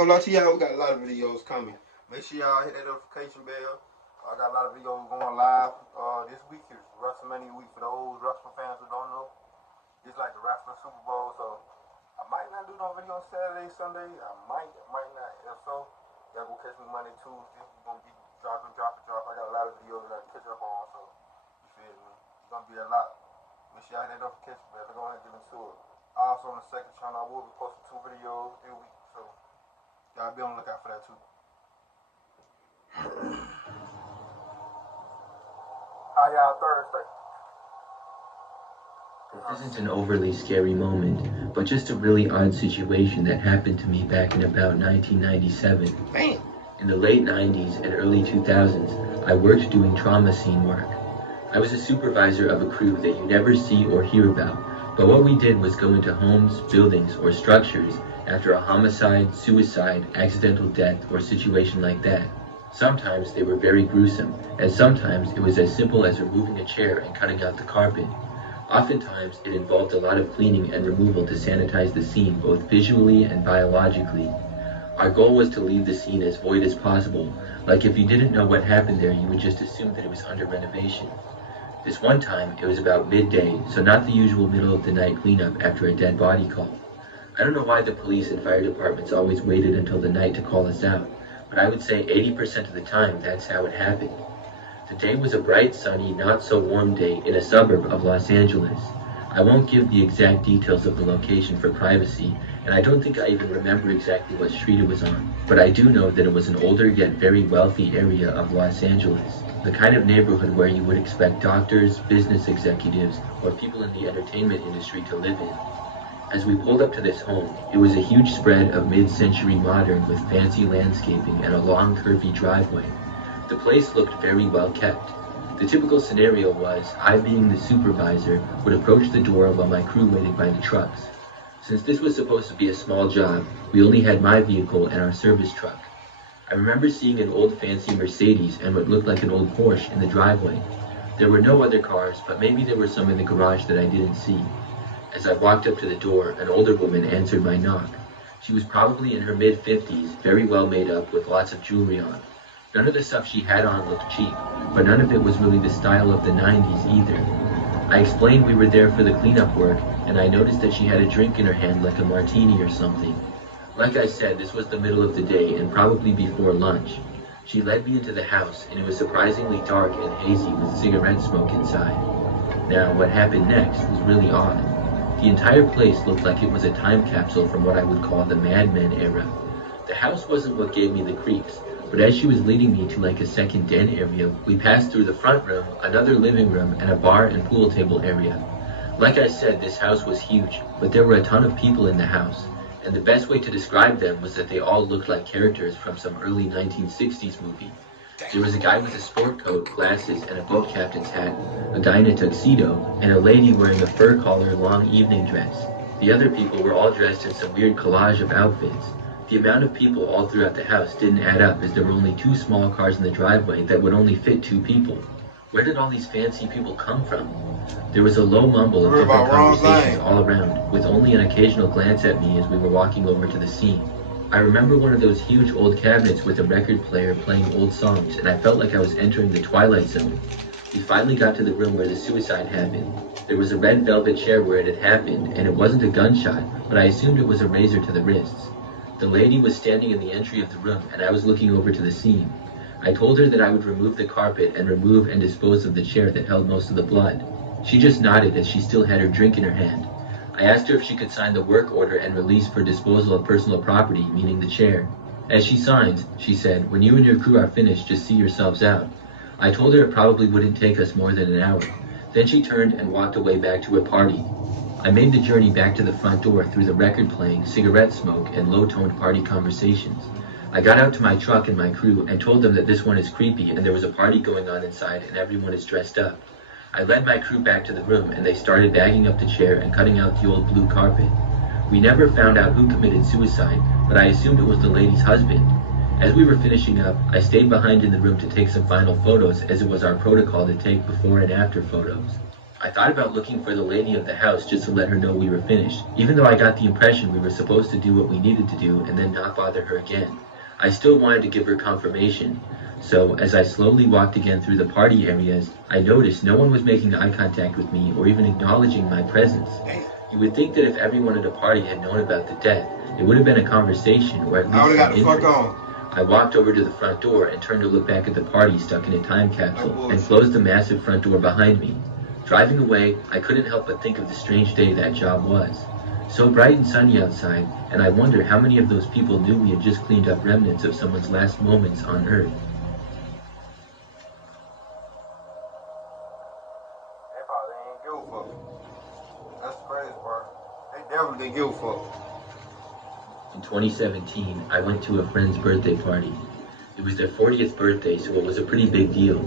ain't gonna lie to y'all, we got a lot of videos coming. Make sure y'all hit that notification bell. I got a lot of videos going live. This week is WrestleMania week for those wrestling fans who don't know. It's like the wrestling Super Bowl, so I might not do no video on Saturday, Sunday. I might not. If so, y'all go catch me Monday, Tuesday. We're gonna be dropping. I got a lot of videos that I catch up on, so you feel me? It's gonna be a lot. Make sure y'all hit that notification bell. Go ahead and get into it. Also on the second channel, I will be posting 2 videos every week, so y'all be on the lookout for that too. How y'all Thursday? This isn't an overly scary moment, but just a really odd situation that happened to me back in about 1997. Bam. In the late 90s and early 2000s, I worked doing trauma scene work. I was a supervisor of a crew that you never see or hear about, but what we did was go into homes, buildings, or structures after a homicide, suicide, accidental death, or situation like that. Sometimes they were very gruesome, and sometimes it was as simple as removing a chair and cutting out the carpet. Oftentimes, it involved a lot of cleaning and removal to sanitize the scene both visually and biologically. Our goal was to leave the scene as void as possible, like if you didn't know what happened there, you would just assume that it was under renovation. This one time, it was about midday, so not the usual middle of the night cleanup after a dead body call. I don't know why the police and fire departments always waited until the night to call us out, but I would say 80% of the time that's how it happened. The day was a bright, sunny, not-so-warm day in a suburb of Los Angeles. I won't give the exact details of the location for privacy, and I don't think I even remember exactly what street it was on, but I do know that it was an older yet very wealthy area of Los Angeles, the kind of neighborhood where you would expect doctors, business executives, or people in the entertainment industry to live in. As we pulled up to this home, it was a huge spread of mid-century modern with fancy landscaping and a long, curvy driveway. The place looked very well kept. The typical scenario was, I being the supervisor, would approach the door while my crew waited by the trucks. Since this was supposed to be a small job, we only had my vehicle and our service truck. I remember seeing an old fancy Mercedes and what looked like an old Porsche in the driveway. There were no other cars, but maybe there were some in the garage that I didn't see. As I walked up to the door, an older woman answered my knock. She was probably in her mid-50s, very well made up with lots of jewelry on. None of the stuff she had on looked cheap, but none of it was really the style of the 90s either. I explained we were there for the cleanup work, and I noticed that she had a drink in her hand like a martini or something. Like I said, this was the middle of the day and probably before lunch. She led me into the house, and it was surprisingly dark and hazy with cigarette smoke inside. Now, what happened next was really odd. The entire place looked like it was a time capsule from what I would call the Mad Men era. The house wasn't what gave me the creeps, but as she was leading me to like a second den area, we passed through the front room, another living room, and a bar and pool table area. Like I said, this house was huge, but there were a ton of people in the house, and the best way to describe them was that they all looked like characters from some early 1960s movie. There was a guy with a sport coat, glasses, and a boat captain's hat, a guy in a tuxedo, and a lady wearing a fur collar long evening dress. The other people were all dressed in some weird collage of outfits. The amount of people all throughout the house didn't add up as there were only 2 small cars in the driveway that would only fit 2 people. Where did all these fancy people come from? There was a low mumble of different conversations all around, with only an occasional glance at me as we were walking over to the scene. I remember one of those huge old cabinets with a record player playing old songs, and I felt like I was entering the Twilight Zone. We finally got to the room where the suicide happened. There was a red velvet chair where it had happened, and it wasn't a gunshot, but I assumed it was a razor to the wrists. The lady was standing in the entry of the room, and I was looking over to the scene. I told her that I would remove the carpet and remove and dispose of the chair that held most of the blood. She just nodded as she still had her drink in her hand. I asked her if she could sign the work order and release for disposal of personal property, meaning the chair. As she signed, she said, "When you and your crew are finished, just see yourselves out." I told her it probably wouldn't take us more than an hour. Then she turned and walked away back to her party. I made the journey back to the front door through the record playing, cigarette smoke, and low-toned party conversations. I got out to my truck and my crew and told them that this one is creepy and there was a party going on inside and everyone is dressed up. I led my crew back to the room and they started bagging up the chair and cutting out the old blue carpet. We never found out who committed suicide, but I assumed it was the lady's husband. As we were finishing up, I stayed behind in the room to take some final photos as it was our protocol to take before and after photos. I thought about looking for the lady of the house just to let her know we were finished, even though I got the impression we were supposed to do what we needed to do and then not bother her again. I still wanted to give her confirmation. So, as I slowly walked again through the party areas, I noticed no one was making eye contact with me or even acknowledging my presence. You would think that if everyone at a party had known about the death, it would have been a conversation or at least some interest. I walked over to the front door and turned to look back at the party stuck in a time capsule and closed the massive front door behind me. Driving away, I couldn't help but think of the strange day that job was. So bright and sunny outside, and I wonder how many of those people knew we had just cleaned up remnants of someone's last moments on Earth. They probably ain't give a fuck. That's crazy, bro. They definitely didn't give a fuck. In 2017, I went to a friend's birthday party. It was their 40th birthday, so it was a pretty big deal.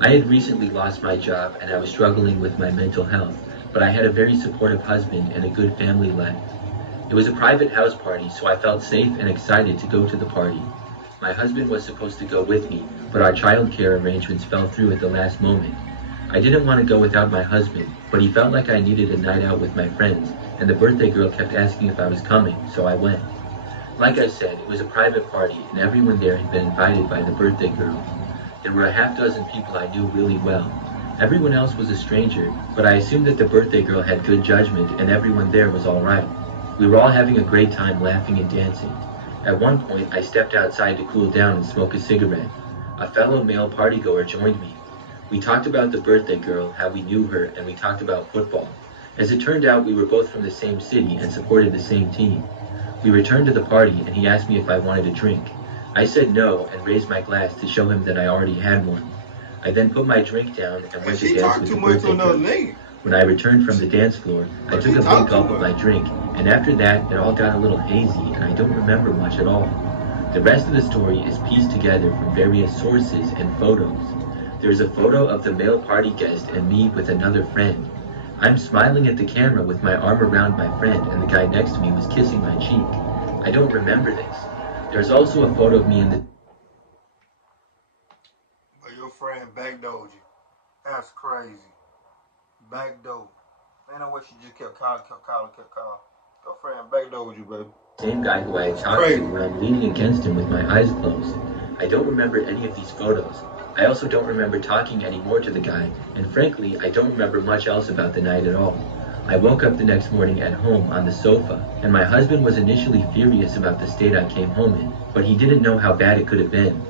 I had recently lost my job and I was struggling with my mental health, but I had a very supportive husband and a good family life. It was a private house party, so I felt safe and excited to go to the party. My husband was supposed to go with me, but our childcare arrangements fell through at the last moment. I didn't want to go without my husband, but he felt like I needed a night out with my friends, and the birthday girl kept asking if I was coming, so I went. Like I said, it was a private party, and everyone there had been invited by the birthday girl. There were a half dozen people I knew really well. Everyone else was a stranger, but I assumed that the birthday girl had good judgment and everyone there was all right. We were all having a great time laughing and dancing. At one point, I stepped outside to cool down and smoke a cigarette. A fellow male partygoer joined me. We talked about the birthday girl, how we knew her, and we talked about football. As it turned out, we were both from the same city and supported the same team. We returned to the party and he asked me if I wanted a drink. I said no and raised my glass to show him that I already had one. I then put my drink down and went to dance with the birthday girl. When I returned from the dance floor, I took a big gulp of my drink, and after that, it all got a little hazy and I don't remember much at all. The rest of the story is pieced together from various sources and photos. There is a photo of the male party guest and me with another friend. I'm smiling at the camera with my arm around my friend and the guy next to me was kissing my cheek. I don't remember this. There's also a photo of me in the... But your friend backdoored you. That's crazy. Backdoor. Ain't no way she just kept calling. Your friend backdoored you, baby. Same guy who I had talked to when I'm leaning against him with my eyes closed. I don't remember any of these photos. I also don't remember talking anymore to the guy, and frankly, I don't remember much else about the night at all. I woke up the next morning at home on the sofa, and my husband was initially furious about the state I came home in, but he didn't know how bad it could have been.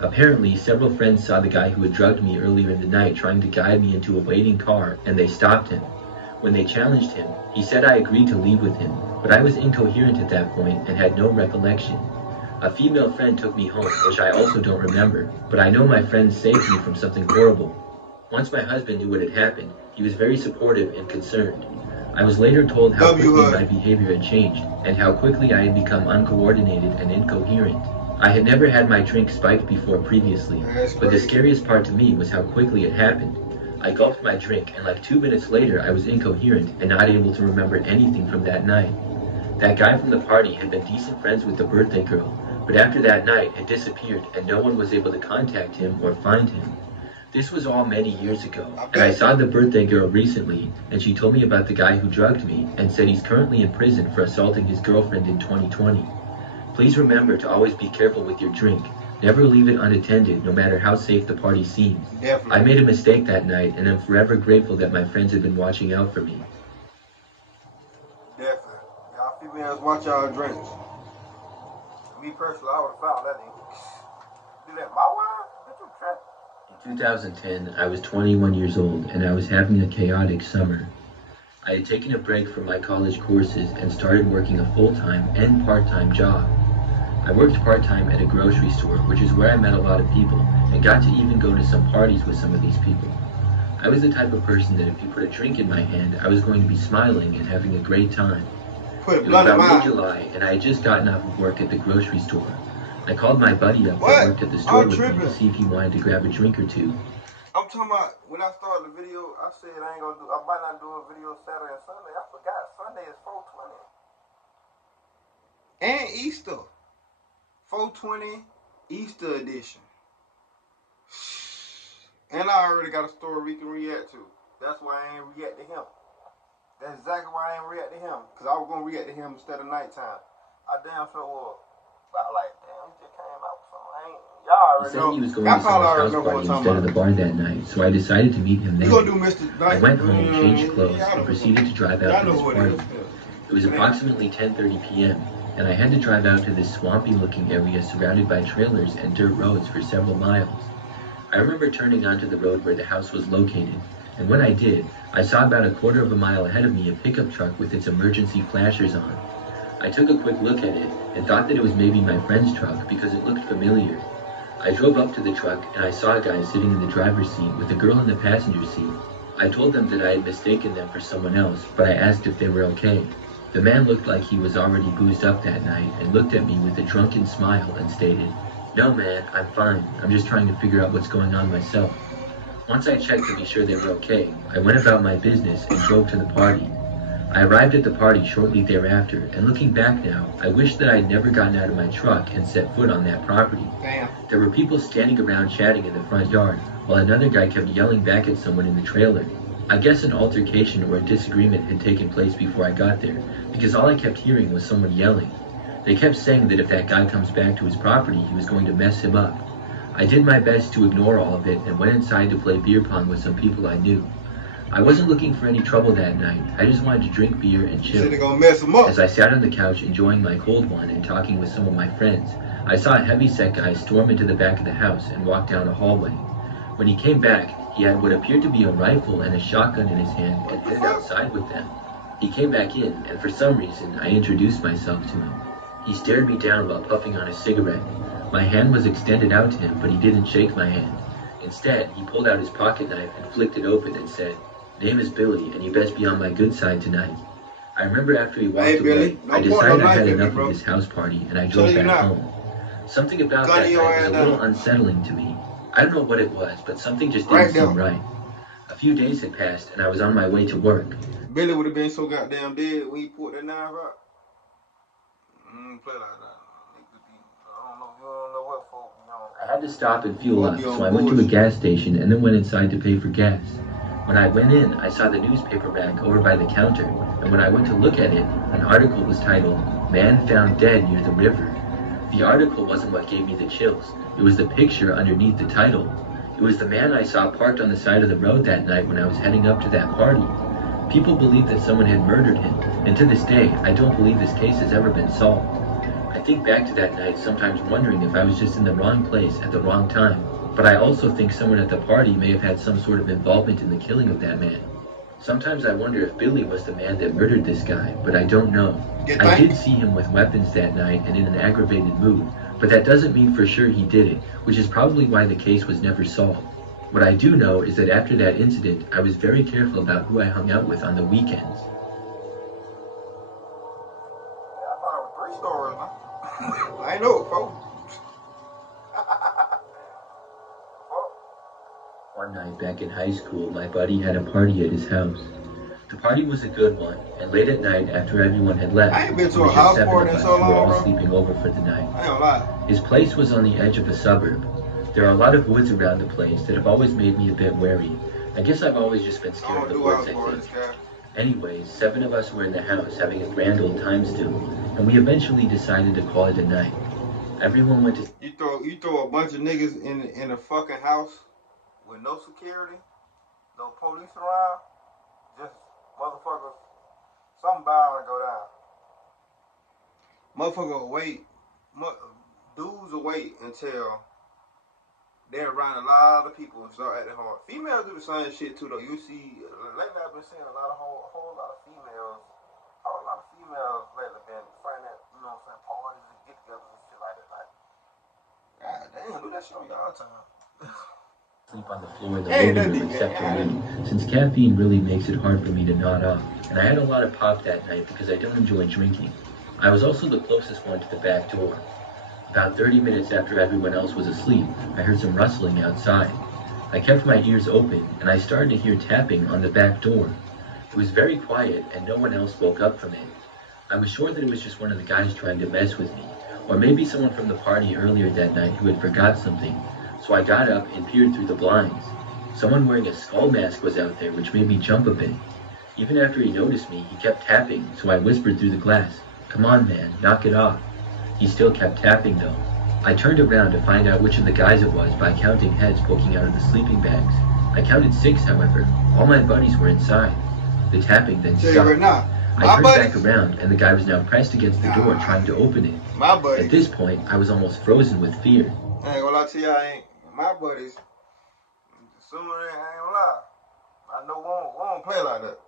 Apparently, several friends saw the guy who had drugged me earlier in the night trying to guide me into a waiting car, and they stopped him. When they challenged him, he said I agreed to leave with him, but I was incoherent at that point and had no recollection. A female friend took me home, which I also don't remember, but I know my friend saved me from something horrible. Once my husband knew what had happened, he was very supportive and concerned. I was later told how quickly my behavior had changed, and how quickly I had become uncoordinated and incoherent. I had never had my drink spiked before previously, but the scariest part to me was how quickly it happened. I gulped my drink, and like 2 minutes later I was incoherent and not able to remember anything from that night. That guy from the party had been decent friends with the birthday girl, but after that night had disappeared and no one was able to contact him or find him. This was all many years ago, and I saw the birthday girl recently, and she told me about the guy who drugged me and said he's currently in prison for assaulting his girlfriend in 2020. Please remember to always be careful with your drink. Never leave it unattended, no matter how safe the party seems. I made a mistake that night, and I'm forever grateful that my friends have been watching out for me. Definitely. Y'all females watch y'all drinks. Me personally, I would have found that nigga. Do that my wife? Did you trip? In 2010, I was 21 years old, and I was having a chaotic summer. I had taken a break from my college courses and started working a full-time and part-time job. I worked part-time at a grocery store, which is where I met a lot of people, and got to even go to some parties with some of these people. I was the type of person that if you put a drink in my hand, I was going to be smiling and having a great time. It was about mid-July, and I had just gotten off of work at the grocery store. I called my buddy up that worked at the store with me to see if he wanted to grab a drink or two. I'm talking about, when I started the video, I said I might not do a video Saturday and Sunday. I forgot, Sunday is 420. And Easter. 420 Easter edition. And I already got a story we can react to. That's why I ain't react to him. That's exactly why I ain't react to him. Because I was going to react to him instead of nighttime. I damn sure was. But I was like, damn, he just came out with something. I ain't, y'all He already said know. he was going Y'all to someone's probably house already know what party I'm talking instead of about. the bar that night, so I decided to meet him We there. gonna do Mr. I went home, changed clothes, and proceeded to drive out to this party. It was approximately 10:30 p.m., and I had to drive out to this swampy-looking area surrounded by trailers and dirt roads for several miles. I remember turning onto the road where the house was located, and when I did, I saw about a quarter of a mile ahead of me a pickup truck with its emergency flashers on. I took a quick look at it and thought that it was maybe my friend's truck because it looked familiar. I drove up to the truck and I saw a guy sitting in the driver's seat with a girl in the passenger seat. I told them that I had mistaken them for someone else, but I asked if they were okay. The man looked like he was already boozed up that night and looked at me with a drunken smile and stated, "No man, I'm fine. I'm just trying to figure out what's going on myself." Once I checked to be sure they were okay, I went about my business and drove to the party. I arrived at the party shortly thereafter, and looking back now, I wish that I had never gotten out of my truck and set foot on that property. Damn. There were people standing around chatting in the front yard, while another guy kept yelling back at someone in the trailer. I guess an altercation or a disagreement had taken place before I got there, because all I kept hearing was someone yelling. They kept saying that if that guy comes back to his property, he was going to mess him up. I did my best to ignore all of it and went inside to play beer pong with some people I knew. I wasn't looking for any trouble that night. I just wanted to drink beer and chill. They're gonna mess him up. As I sat on the couch enjoying my cold one and talking with some of my friends, I saw a heavy-set guy storm into the back of the house and walk down a hallway. When he came back, he had what appeared to be a rifle and a shotgun in his hand and headed outside with them. He came back in, and for some reason, I introduced myself to him. He stared me down while puffing on a cigarette. My hand was extended out to him, but he didn't shake my hand. Instead, he pulled out his pocket knife and flicked it open and said, "Name is Billy, and you best be on my good side tonight." I remember after he walked away, I decided I had enough of this house party, and I drove back home. Something about that night was a little unsettling to me. I don't know what it was, but something just didn't seem right. A few days had passed, and I was on my way to work. Billy would have been so goddamn dead when he pulled that knife out. Play like that. I don't know. You don't know what for. I had to stop and fuel up, so I went to a gas station and then went inside to pay for gas. When I went in, I saw the newspaper rack over by the counter, and when I went to look at it, an article was titled, "Man Found Dead Near the River." The article wasn't what gave me the chills. It was the picture underneath the title. It was the man I saw parked on the side of the road that night when I was heading up to that party. People believed that someone had murdered him, and to this day, I don't believe this case has ever been solved. I think back to that night, sometimes wondering if I was just in the wrong place at the wrong time. But I also think someone at the party may have had some sort of involvement in the killing of that man. Sometimes I wonder if Billy was the man that murdered this guy, but I don't know. I did see him with weapons that night and in an aggravated mood, but that doesn't mean for sure he did it, which is probably why the case was never solved. What I do know is that after that incident, I was very careful about who I hung out with on the weekends. Yeah, I thought it was 3 stories, man. I ain't know it, folks. One night back in high school, my buddy had a party at his house. The party was a good one, and late at night, after everyone had left, I ain't been to a house party in so long, we were all bro. sleeping over for the night. I ain't lie. His place was on the edge of a suburb. There are a lot of woods around the place that have always made me a bit wary. I guess I've always just been scared of the woods, I think. Anyways, 7 of us were in the house having a grand old time still, and we eventually decided to call it a night. Everyone went to... You throw a bunch of niggas in a fucking house with no security, no police around, just motherfuckers, something bound to go down. Motherfucker will wait, dudes will wait until they're around a lot of people and start acting hard. Females do the same shit too though. You see, lately I've been seeing a whole lot of females lately been finding that, you know what I'm saying, parties and get-togethers and shit like that. Like, god damn, do that shit on y'all time. Sleep on the floor in the living room except for me, since caffeine really makes it hard for me to nod off, and I had a lot of pop that night because I don't enjoy drinking. I was also the closest one to the back door. About 30 minutes after everyone else was asleep, I heard some rustling outside. I kept my ears open, and I started to hear tapping on the back door. It was very quiet, and no one else woke up from it. I was sure that it was just one of the guys trying to mess with me, or maybe someone from the party earlier that night who had forgot something, so I got up and peered through the blinds. Someone wearing a skull mask was out there, which made me jump a bit. Even after he noticed me, he kept tapping, so I whispered through the glass, "Come on, man, knock it off." He still kept tapping, though. I turned around to find out which of the guys it was by counting heads poking out of the sleeping bags. I counted 6, however. All my buddies were inside. The tapping then stopped. Right now, I turned back around, and the guy was now pressed against the door trying to open it. My buddies. At this point, I was almost frozen with fear. I ain't gonna lie to you, my buddies, sooner I ain't gonna lie. I know we don't play like that.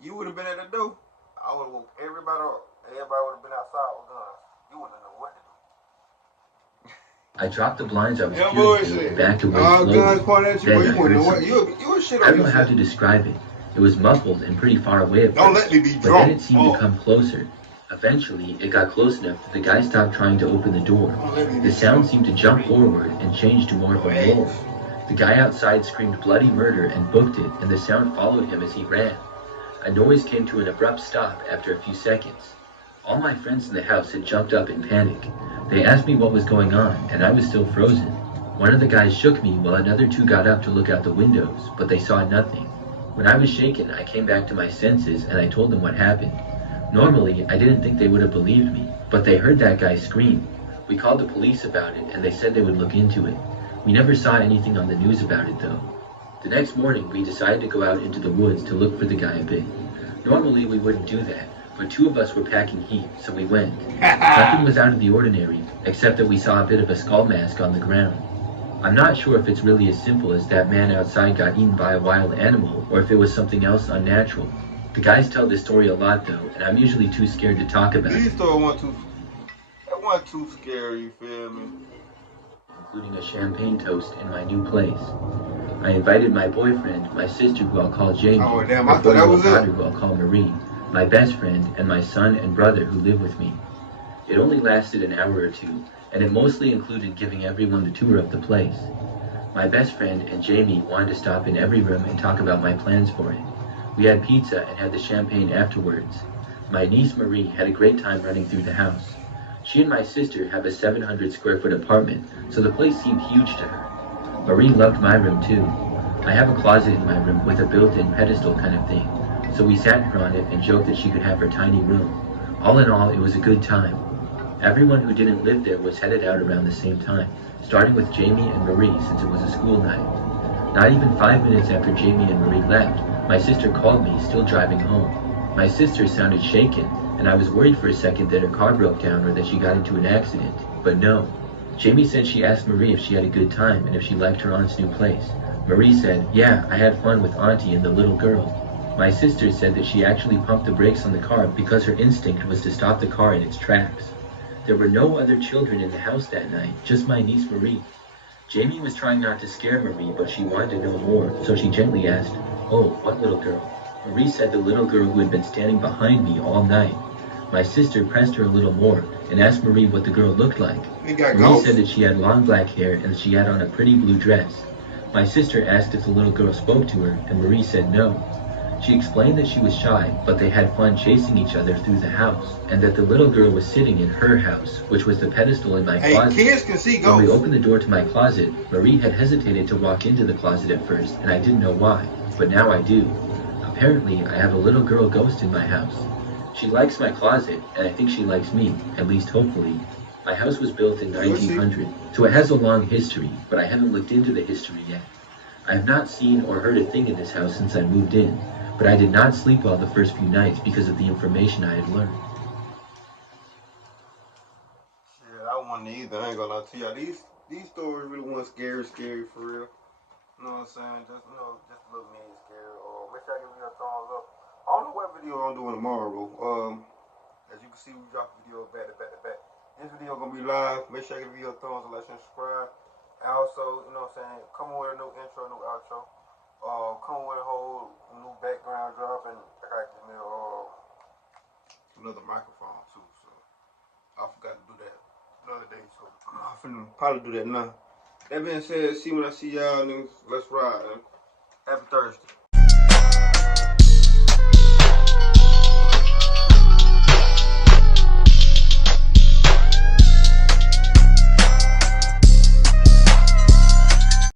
You would have been at the door, I would have woke everybody up. Everybody would have been outside with guns. You wouldn't know what to do. I dropped the blinds I was peering through and backed away slowly. Guns pointed at you, Then you wouldn't know something. what. You shit on I don't know how to describe it. It was muffled and pretty far away at Don't first, let me be but drunk. then it seemed to come closer. Eventually, it got close enough that the guy stopped trying to open the door. The sound seemed to jump forward and change to more of a roar. The guy outside screamed bloody murder and booked it, and the sound followed him as he ran. A noise came to an abrupt stop after a few seconds. All my friends in the house had jumped up in panic. They asked me what was going on, and I was still frozen. One of the guys shook me while another 2 got up to look out the windows, but they saw nothing. When I was shaken, I came back to my senses and I told them what happened. Normally, I didn't think they would have believed me, but they heard that guy scream. We called the police about it, and they said they would look into it. We never saw anything on the news about it, though. The next morning, we decided to go out into the woods to look for the guy a bit. Normally, we wouldn't do that, but 2 of us were packing heat, so we went. Nothing was out of the ordinary, except that we saw a bit of a skull mask on the ground. I'm not sure if it's really as simple as that man outside got eaten by a wild animal, or if it was something else unnatural. The guys tell this story a lot, though, and I'm usually too scared to talk about it. These stories weren't too scary, you feel me? Including a champagne toast in my new place. I invited my boyfriend, my sister who I'll call Jamie, Oh, damn, my I thought that was daughter it. who I'll call Marie, my best friend, and my son and brother who live with me. It only lasted an hour or 2, and it mostly included giving everyone the tour of the place. My best friend and Jamie wanted to stop in every room and talk about my plans for it. We had pizza and had the champagne afterwards. My niece Marie had a great time running through the house. She and my sister have a 700 square foot apartment, so the place seemed huge to her. Marie loved my room too. I have a closet in my room with a built-in pedestal kind of thing, so we sat her on it and joked that she could have her tiny room. All in all, it was a good time. Everyone who didn't live there was headed out around the same time, starting with Jamie and Marie since it was a school night. Not even 5 minutes after Jamie and Marie left, my sister called me, still driving home. My sister sounded shaken, and I was worried for a second that her car broke down or that she got into an accident, but no. Jamie said she asked Marie if she had a good time and if she liked her aunt's new place. Marie said, "Yeah, I had fun with Auntie and the little girl." My sister said that she actually pumped the brakes on the car because her instinct was to stop the car in its tracks. There were no other children in the house that night, just my niece Marie. Jamie was trying not to scare Marie, but she wanted to know more, so she gently asked, "Oh, what little girl?" Marie said the little girl who had been standing behind me all night. My sister pressed her a little more and asked Marie what the girl looked like. Marie said that she had long black hair and that she had on a pretty blue dress. My sister asked if the little girl spoke to her, and Marie said no. She explained that she was shy, but they had fun chasing each other through the house, and that the little girl was sitting in her house, which was the pedestal in my closet. Kids can see ghosts. When we opened the door to my closet, Marie had hesitated to walk into the closet at first, and I didn't know why, but now I do. Apparently, I have a little girl ghost in my house. She likes my closet, and I think she likes me, at least hopefully. My house was built in 1900, so it has a long history, but I haven't looked into the history yet. I have not seen or heard a thing in this house since I moved in, but I did not sleep well the first few nights because of the information I had learned. Shit, I wasn't either. I ain't gonna lie to y'all. These stories really weren't scary for real. You know what I'm saying? Just a little mini scary. Make sure I give you a thumbs up. I don't know what video I'm doing tomorrow, bro. As you can see, we drop a video back to back to back. This video gonna be live. Make sure I give you a thumbs up, like, and subscribe. And also, you know what I'm saying? Come on with a new intro, new outro. Come with a whole new background drop, and I gotta give me another microphone too. So I forgot to do that another day. So I'm finna probably do that now. That being said, see when I see y'all niggas. Let's ride, man. Happy Thursday.